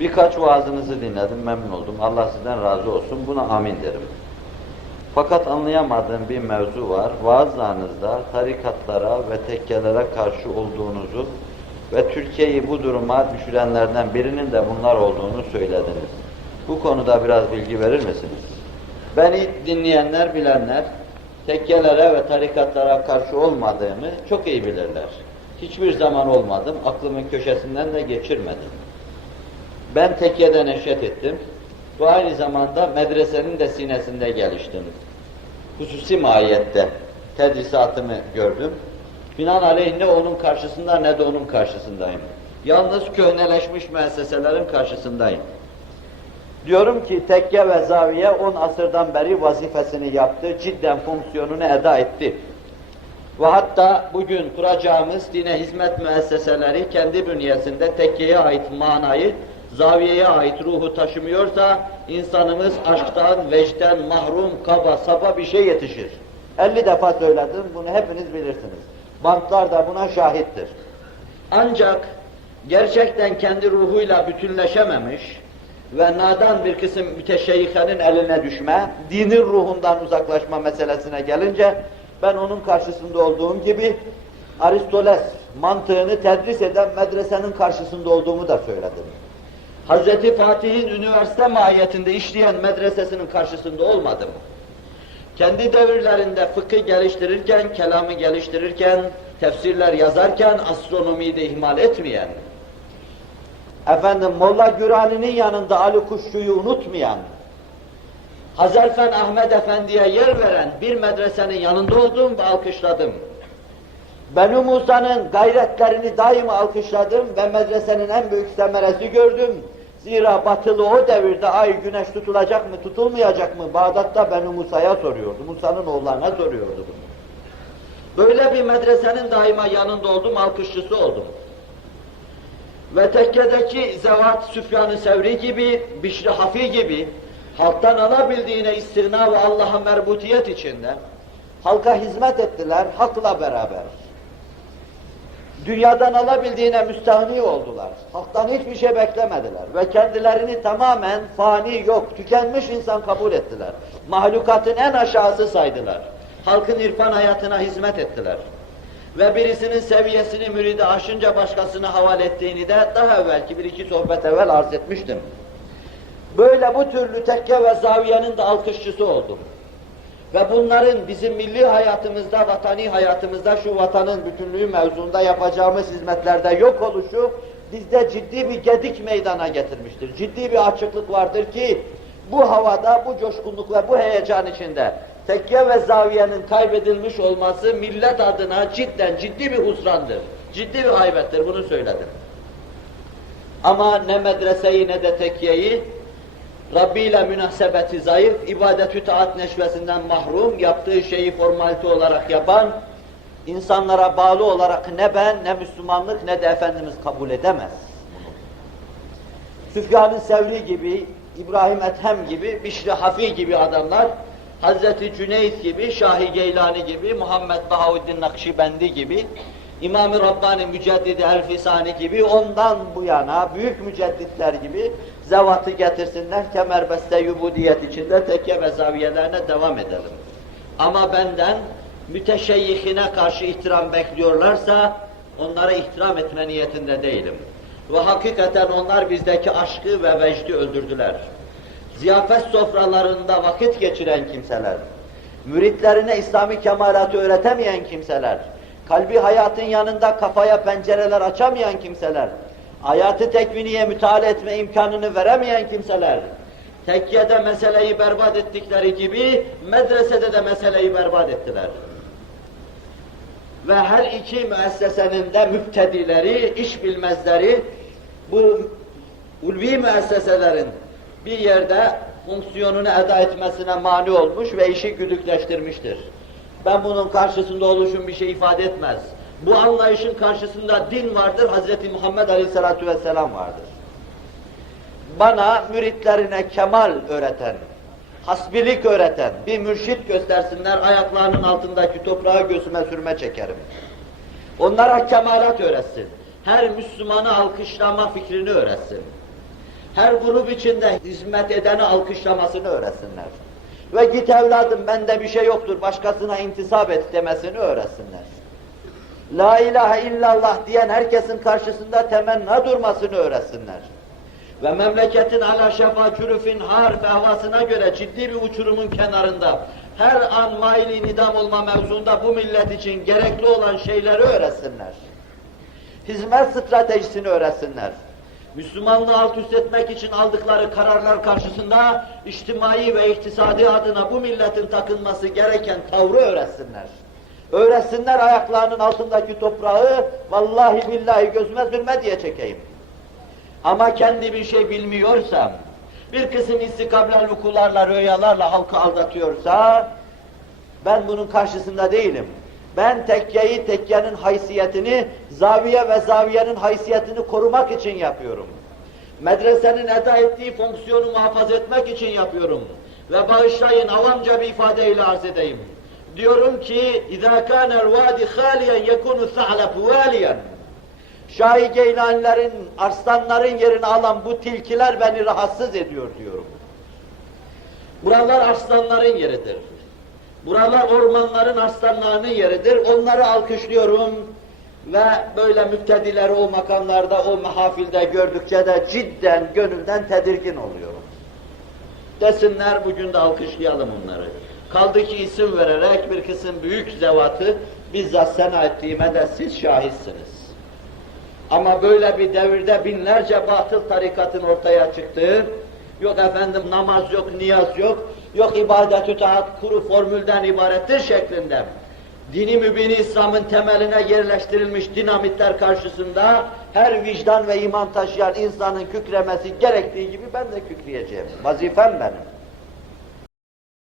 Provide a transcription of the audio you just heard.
Birkaç vaazınızı dinledim, memnun oldum. Allah sizden razı olsun. Buna amin derim. Fakat anlayamadığım bir mevzu var. Vaazlarınızda tarikatlara ve tekkelere karşı olduğunuzu ve Türkiye'yi bu duruma düşürenlerden birinin de bunlar olduğunu söylediniz. Bu konuda biraz bilgi verir misiniz? Beni dinleyenler, bilenler, tekkelere ve tarikatlara karşı olmadığımı çok iyi bilirler. Hiçbir zaman olmadım, aklımın köşesinden de geçirmedim. Ben tekkede neşet ettim ve aynı zamanda medresenin de sinesinde geliştim. Hususi mahiyette tedrisatımı gördüm. Binaenaleyh ne onun karşısında ne de onun karşısındayım. Yalnız köhneleşmiş müesseselerin karşısındayım. Diyorum ki tekke ve zaviye 10 asırdan beri vazifesini yaptı, cidden fonksiyonunu eda etti. Ve hatta bugün kuracağımız dine hizmet müesseseleri kendi bünyesinde tekkeye ait manayı, zaviyeye ait ruhu taşımıyorsa insanımız aşktan, vecden mahrum, kaba, sapa bir şey yetişir. 50 defa söyledim, bunu hepiniz bilirsiniz. Bantlar da buna şahittir. Ancak gerçekten kendi ruhuyla bütünleşememiş ve nadan bir kısım müteşeyyihenin eline düşme, dinin ruhundan uzaklaşma meselesine gelince ben onun karşısında olduğum gibi Aristoteles mantığını tedris eden medresenin karşısında olduğumu da söyledim. Hazreti Fatih'in üniversite mahiyetinde işleyen medresesinin karşısında olmadım. Kendi devirlerinde fıkıh geliştirirken, kelamı geliştirirken, tefsirler yazarken astronomiyi de ihmal etmeyen, efendim Molla Gürani'nin yanında Ali Kuşçu'yu unutmayan, Hazarfen Ahmet Efendi'ye yer veren bir medresenin yanında oldum ve alkışladım. Benu Musa'nın gayretlerini daima alkışladım ve medresenin en büyük semeresi gördüm. Zira batılı o devirde ay güneş tutulacak mı tutulmayacak mı Bağdat'ta Benu Musa'ya soruyordu. Musa'nın oğullarına soruyordu bunu. Böyle bir medresenin daima yanında oldum, alkışçısı oldum. Ve tekkedeki Zevat Süfyan-ı Sevri gibi, Bişri Hafi gibi halktan alabildiğine istigna ve Allah'a merbutiyet içinde halka hizmet ettiler hakla beraber. Dünyadan alabildiğine müstahni oldular. Halktan hiçbir şey beklemediler ve kendilerini tamamen fani yok, tükenmiş insan kabul ettiler. Mahlukatın en aşağısı saydılar. Halkın irfan hayatına hizmet ettiler. Ve birisinin seviyesini müride aşınca başkasına havale ettiğini de daha evvelki bir iki sohbet evvel arz etmiştim. Böyle bu türlü tekke ve zaviyenin de alkışçısı oldum. Ve bunların bizim milli hayatımızda, vatani hayatımızda, şu vatanın bütünlüğü mevzuunda yapacağımız hizmetlerde yok oluşu, bizde ciddi bir gedik meydana getirmiştir. Ciddi bir açıklık vardır ki, bu havada, bu coşkunluk ve bu heyecan içinde tekke ve zaviyenin kaybedilmiş olması millet adına cidden ciddi bir husrandır. Ciddi bir haybettir, bunu söyledim. Ama ne medreseyi ne de tekkeyi Rabbi ile münasebeti zayıf, ibadet-ü taat neşvesinden mahrum, yaptığı şeyi formalite olarak yapan, insanlara bağlı olarak ne ben, ne Müslümanlık, ne de Efendimiz kabul edemez. Süfyan-ı Sevri gibi, İbrahim Ethem gibi, Bişri Hafi gibi adamlar, Hazreti Cüneyt gibi, Şahi Geylani gibi, Muhammed Bahavuddin Nakşibendi gibi, İmam-ı Rabbani Müceddidi Elfisani gibi, ondan bu yana büyük mücedditler gibi zevatı getirsinler, kemerbeste yubudiyet içinde tekke ve zaviyelerine devam edelim. Ama benden müteşeyyihine karşı ihtiram bekliyorlarsa, onlara ihtiram etme niyetinde değilim. Ve hakikaten onlar bizdeki aşkı ve vecdi öldürdüler. Ziyafet sofralarında vakit geçiren kimseler, müritlerine İslami kemalatı öğretemeyen kimseler, kalbi hayatın yanında kafaya pencereler açamayan kimseler, hayatı tekviniye müteala etme imkanını veremeyen kimseler, tekkiyede meseleyi berbat ettikleri gibi medresede de meseleyi berbat ettiler. Ve her iki müessesenin de müptedileri, iş bilmezleri bu ulvi müesseselerin bir yerde fonksiyonunu eda etmesine mani olmuş ve işi güdükleştirmiştir. Ben bunun karşısında oluşum bir şey ifade etmez. Bu anlayışın karşısında din vardır, Hz. Muhammed Aleyhisselatü Vesselam vardır. Bana müritlerine kemal öğreten, hasbilik öğreten bir mürşit göstersinler, ayaklarının altındaki toprağı göğsüme sürme çekerim. Onlara kemalat öğretsin. Her Müslümanı alkışlama fikrini öğretsin. her grup içinde hizmet edeni alkışlamasını öğretsinler. Ve git evladım bende bir şey yoktur, başkasına intisap et demesini öğretsinler. La ilahe illallah diyen herkesin karşısında temenna durmasını öğretsinler. Ve memleketin ala şefa cürüfin har fehvasına göre ciddi bir uçurumun kenarında her an maili nidam olma mevzunda bu millet için gerekli olan şeyleri öğretsinler. Hizmet stratejisini öğretsinler. Müslümanlığı alt üst etmek için aldıkları kararlar karşısında içtimai ve iktisadi adına bu milletin takınması gereken tavrı öğretsinler. Öğretsinler ayaklarının altındaki toprağı vallahi billahi gözüme zulme diye çekeyim. Ama kendi bir şey bilmiyorsam, bir kısım istikablel vukularla, rüyalarla halkı aldatıyorsa, ben bunun karşısında değilim. Ben tekkeyi, tekkenin haysiyetini, zaviye ve zaviyenin haysiyetini korumak için yapıyorum. Medresenin eda ettiği fonksiyonu muhafaza etmek için yapıyorum. Ve bağışlayın avamca bir ifadeyle arz edeyim Diyorum ki, اِذَا كَانَ الْوَادِ خَالِيًا يَكُونُ الثَّعْلَبُ وَالِيًا Şahi Geylanilerin, arslanların yerini alan bu tilkiler beni rahatsız ediyor diyorum. Buralar arslanların yeridir. Buralar ormanların aslanlarının yeridir. Onları alkışlıyorum ve böyle müftedileri o makamlarda, o mahafilde gördükçe de cidden, gönülden tedirgin oluyorum. Desinler bugün de alkışlayalım onları. Kaldı ki isim vererek bir kısım büyük zevatı bizzat sena ettiğime de siz şahitsiniz. Ama böyle bir devirde binlerce batıl tarikatın ortaya çıktığı, yok efendim namaz yok, niyaz yok, yok ibadet-ü taat kuru formülden ibarettir şeklinde. Dini mübini İslam'ın temeline yerleştirilmiş dinamitler karşısında her vicdan ve iman taşıyan insanın kükremesi gerektiği gibi ben de kükreyeceğim. Vazifem benim.